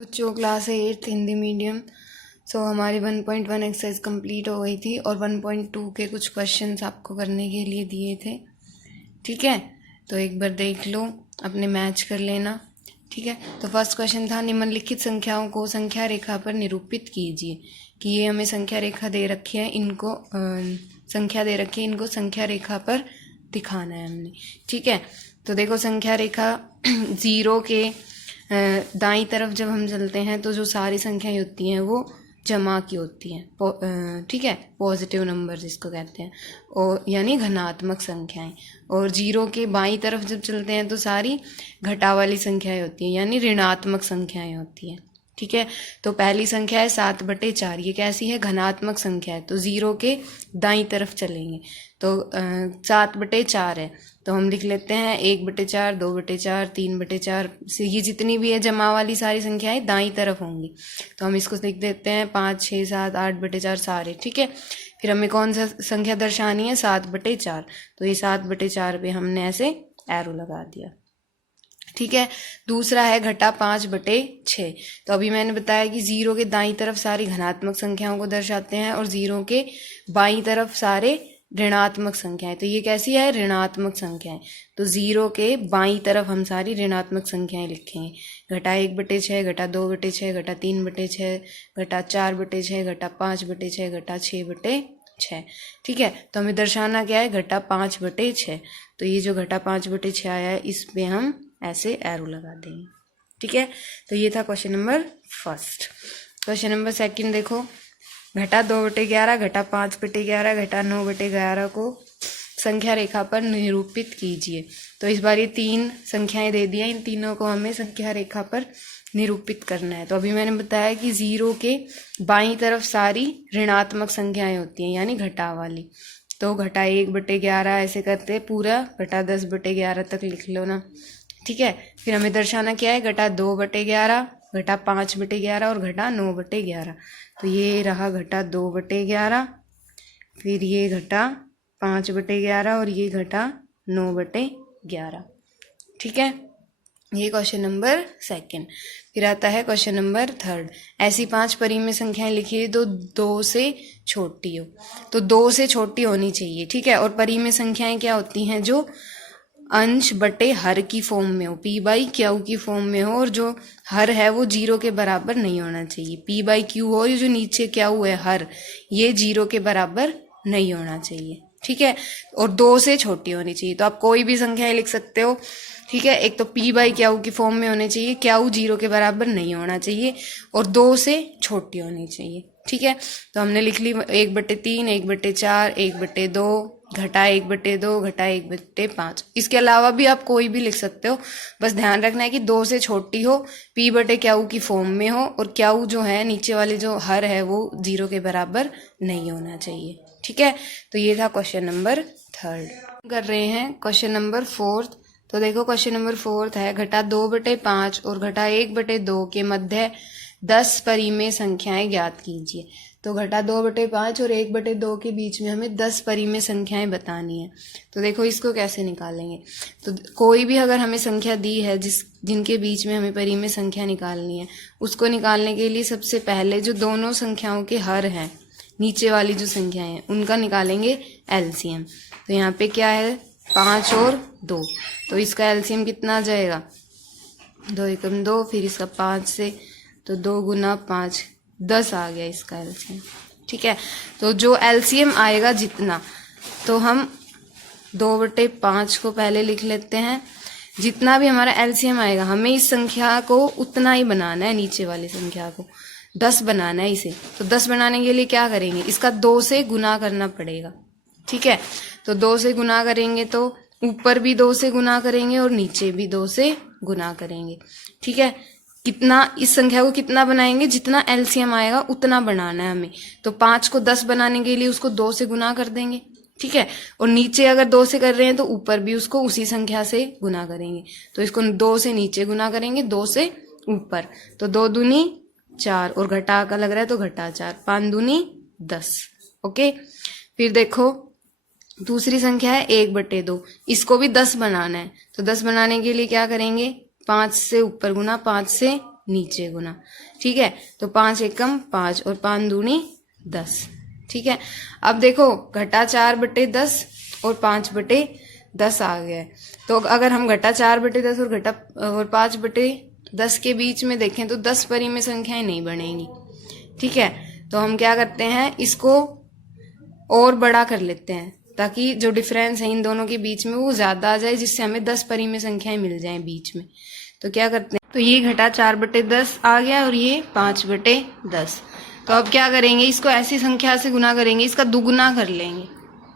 बच्चों class 8 Hindi medium. हमारी 1.1 exercise complete हो गई थी और 1.2 के कुछ क्वेश्चंस आपको करने के लिए दिए थे। ठीक है, तो एक बार देख लो, अपने मैच कर लेना। ठीक है, तो फर्स्ट क्वेश्चन था निम्नलिखित संख्याओं को संख्या रेखा पर निरूपित कीजिए। कि ये हमें संख्या रेखा दे रखी है, इनको संख्या दे रखी है, इनको संख्या रेखा पर दिखाना है हमने। ठीक है, तो देखो संख्या रेखा 0 के दाईं तरफ जब हम चलते हैं तो जो सारी संख्याएं होती हैं वो जमा की होती हैं। ठीक है, पॉजिटिव नंबर जिसको कहते हैं, और यानी धनात्मक संख्याएं। और 0 के बाईं तरफ जब चलते हैं तो सारी घटा वाली संख्याएं होती हैं, यानी ऋणात्मक संख्याएं होती हैं। ठीक है, तो पहली संख्या है 7/4। ये कैसी है? धनात्मक संख्या है, तो 0 के दाईं तरफ चलेंगे तो 7/4 है, तो हम लिख लेते हैं 1/4, 2/4, 3/4। ये जितनी भी है जमा वाली सारी संख्याएं दाईं तरफ होंगी, तो हम इसको लिख देते हैं 5, 6, 7, 8/4 सारे। ठीक है, फिर हमें कौन सा संख्या दर्शानी है? 7/4, तो ये 7/4 पे हमने ऐसे एरो लगा दिया। ठीक है, दूसरा है घटा 5/6। तो अभी मैंने बताया कि 0 के दाईं तरफ सारी धनात्मक संख्याओं को दर्शाते हैं और 0 के बाईं तरफ सारे ऋणात्मक संख्याएं। तो ये कैसी है? ऋणात्मक संख्याएं। तो 0 के बाईं तरफ हम सारी ऋणात्मक संख्याएं लिखेंगे। घटा 1/6, घटा 2/6, घटा 3/6, घटा 4/6, घटा 5/6, घटा 6/6। ठीक है, तो हमें दर्शाना क्या है? घटा 5/6। तो ये जो घटा 5/6 आया है इस पे हम ऐसे एरो लगा देंगे। ठीक है, तो ये था question number first. Question number second देखो, घटा 2/11, घटा 5/11, घटा 9/11 को संख्या रेखा पर निरूपित कीजिए। तो इस बार ये 3 संख्याएं दे दी हैं, इन तीनों को हमें संख्या रेखा पर निरूपित करना है। तो अभी मैंने बताया कि 0 के बाईं तरफ सारी ऋणात्मक संख्याएं होती हैं, यानी घटा वाली। तो घटा 1/11 ऐसे करते पूरा घटा 10/11 तक लिख लो ना। ठीक है, फिर हमें दर्शाना क्या है? घटा 2/11, घटा 5/11 और घटा 9/11। तो ये रहा घटा 2/11, फिर ये घटा 5/11 और ये घटा 9/11। ठीक है, ये क्वेश्चन नंबर सेकंड। फिर आता है क्वेश्चन नंबर थर्ड। ऐसी 5 परिमेय संख्याएं लिखिए तो 2 से छोटी हो। तो 2 से छोटी होनी चाहिए। ठीक है, और परिमेय संख्याएं क्या होती हैं? जो अंश बटे हर की फॉर्म में हो, p/q की फॉर्म में हो, और जो हर है वो 0 के बराबर नहीं होना चाहिए। p/q हो, ये जो नीचे क्या हुआ है हर, ये 0 के बराबर नहीं होना चाहिए। ठीक है, और 2 से छोटी होनी चाहिए। तो आप कोई भी संख्या लिख सकते हो। ठीक है, एक तो p/q की फॉर्म में होने चाहिए, q 0 के बराबर नहीं होना चाहिए, और 2 से छोटी होनी चाहिए। ठीक है, तो हमने लिख ली 1/3, 1/4, 1/2, घटा 1/2, घटा 1/5। इसके अलावा भी आप कोई भी लिख सकते हो, बस ध्यान रखना है कि 2 से छोटी हो, p/q की फॉर्म में हो, और q जो है नीचे वाले जो हर है वो 0 के बराबर नहीं होना चाहिए। ठीक है, तो ये था क्वेश्चन नंबर थर्ड। कर रहे हैं क्वेश्चन नंबर फोर्थ। तो देखो क्वेश्चन नंबर फोर्थ है, घटा 2/5 और घटा 1/2 के मध्य 10 परिमेय संख्याएं ज्ञात कीजिए। तो घटा 2/5 और 1/2 के बीच में हमें 10 परिमेय संख्याएं बतानी है। तो देखो इसको कैसे निकालेंगे। तो कोई भी अगर हमें संख्या दी है जिनके बीच में हमें परिमेय संख्या निकालनी है, उसको निकालने के लिए सबसे पहले जो दोनों संख्याओं के हर हैं, नीचे वाली जो संख्याएं हैं, उनका निकालेंगे एलसीएम। तो यहाँ पे क्या है? 5 और 2, तो इसका एलसीएम कितना आ जाएगा? 2 एकम 2, फिर इसका 5 से, तो 2 गुना 5, 10 आ गया इसका एलसीएम। ठीक है, तो जो एलसीएम आएगा जितना, तो हम 2/5 को पहले लिख लेते हैं। जितना भी हमारा एलसीएम आएगा हमें इस संख्या को उतना ही बनाना है, नीचे वाली संख्या को 10 बनाना है इसे। तो 10 बनाने के लिए क्या करेंगे? इसका 2 से गुना करना पड़ेगा। ठीक है, तो 2 से गुना करेंगे तो ऊपर भी 2 से गुना करेंगे और नीचे भी 2 से गुना करेंगे। ठीक है, कितना, इस संख्या को कितना बनाएंगे? जितना एलसीएम आएगा उतना बनाना है हमें। तो 5 को 10 बनाने के लिए उसको 2 से गुना कर देंगे। ठीक है, और नीचे अगर 2 से कर रहे हैं तो ऊपर भी उसको उसी संख्या से गुना करेंगे। तो इसको 2 से नीचे गुना करेंगे, 2 से ऊपर, तो 2 दूनी 4, और घटा का लग रहा है तो घटा 4, 5 दूनी 10। ओके, फिर देखो दूसरी संख्या है 1/2, इसको भी 10 बनाना है। तो 10 बनाने के लिए क्या करेंगे? 5 से ऊपर गुना, 5 से नीचे गुना, ठीक है। तो 5 एकम 5 और 5 दूनी 10, ठीक है। अब देखो घटा 4/10 और 5/10 आ गया है। तो अगर हम घटा 4/10 और 5/10 के बीच में देखें तो 10 परिमेय संख्याएं नहीं बनेंगी, ठीक है। तो हम क्या करते हैं, इसको और बड़ा कर लेते हैं ताकि जो डिफरेंस है इन दोनों के बीच में वो ज्यादा आ जाए, जिससे हमें 10 परिमेय संख्याएं मिल जाएं बीच में। तो क्या करते हैं, तो ये घटा 4/10 आ गया और ये 5/10। तो अब क्या करेंगे, इसको ऐसी संख्या से गुना करेंगे, इसका दुगुना कर लेंगे,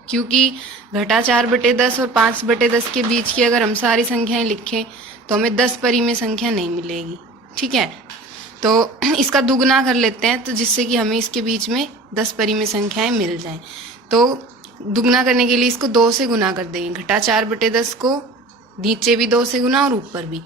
क्योंकि घटा 4/10 और 5/10 के बीच की अगर हम सारी संख्याएं लिखें तो हमें 10 परिमेय संख्या नहीं मिलेगी, ठीक है। तो इसका दुगुना कर लेते हैं, तो जिससे कि हमें इसके बीच में 10 परिमेय संख्याएं मिल जाएं। तो दुगुना करने के लिए इसको 2 से गुना कर देंगे, घटा 4/10 को नीचे भी 2 से गुना और ऊपर भी।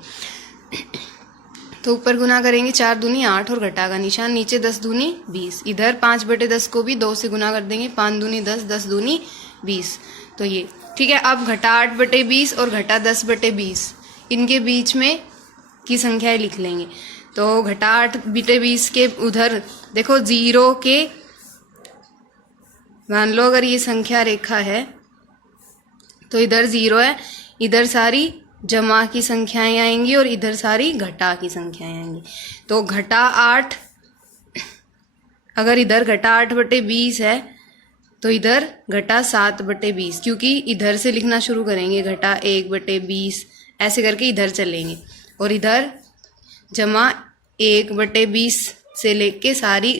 तो ऊपर गुना करेंगे 4 दूनी 8 और घटा का निशान नीचे 10 दूनी 20। इधर 5/10 को भी 2 से गुना कर देंगे, 5 दूनी 10, 10 दूनी 20। तो ये ठीक है। अब घटा 8/20 और घटा 10/20 इनके बीच में की संख्याएं लिख लेंगे। तो घटा 8/20 के उधर देखो 0 के, मान लो अगर ये संख्या रेखा है तो इधर 0 है, इधर सारी जमा की संख्याएं आएंगी और इधर सारी घटा की संख्याएं आएंगी। तो घटा 8, अगर इधर घटा 8/20 है तो इधर घटा 7/20, क्योंकि इधर से लिखना शुरू करेंगे, घटा 1/20 ऐसे करके इधर चलेंगे, और इधर जमा 1/20 से लेके सारी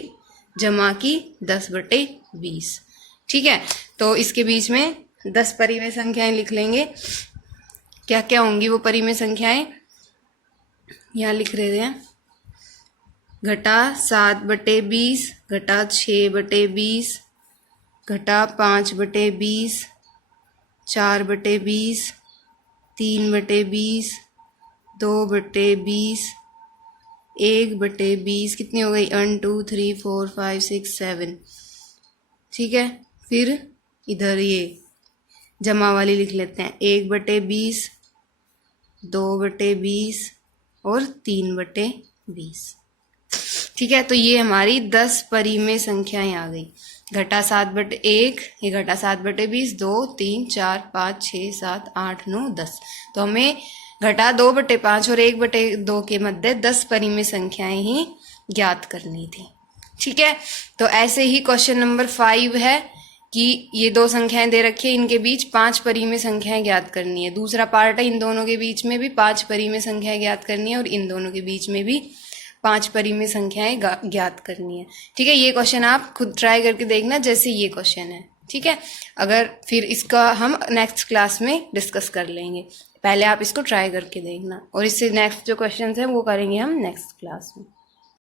जमा की 10/20, ठीक है। तो इसके बीच में 10 परिमेय संख्याएं लिख लेंगे। क्या क्या होंगी वो परिमेय संख्याएं, यहाँ लिख रहे हैं, घटा 7/20, घटा 6/20, घटा 5/20, 4/20, 3/20, 2/20, 1/20, कितनी हो गई, 1 2 3 4 5 6 7, ठीक है। फिर इधर ये जमा वाली लिख लेते हैं, 1/20, 2/20 और 3/20, ठीक है। तो ये हमारी 10 परिमेय संख्याएं आ गई। घटा 7/1, ये घटा 7/20, 2 3 4 5 6 7 8 9 10। तो हमें घटा 2/5 और 1/2 के मध्य 10 परिमेय संख्याएं ही ज्ञात करनी थी, ठीक है। तो ऐसे ही क्वेश्चन नंबर 5 है कि ये 2 संख्याएं दे रखी है, इनके बीच 5 परिमेय संख्याएं ज्ञात करनी है। दूसरा पार्ट है, इन दोनों के बीच में भी 5 परिमेय संख्याएं ज्ञात करनी है और इन दोनों के बीच में भी 5 परिमेय संख्याएं ज्ञात करनी है, ठीक है। ये क्वेश्चन आप खुद ट्राई करके देखना जैसे ये क्वेश्चन है, ठीक है। अगर फिर इसका हम नेक्स्ट क्लास में डिस्कस कर लेंगे, पहले आप इसको ट्राई करके देखना, और इससे नेक्स्ट जो क्वेश्चन है वो करेंगे हम नेक्स्ट क्लास में।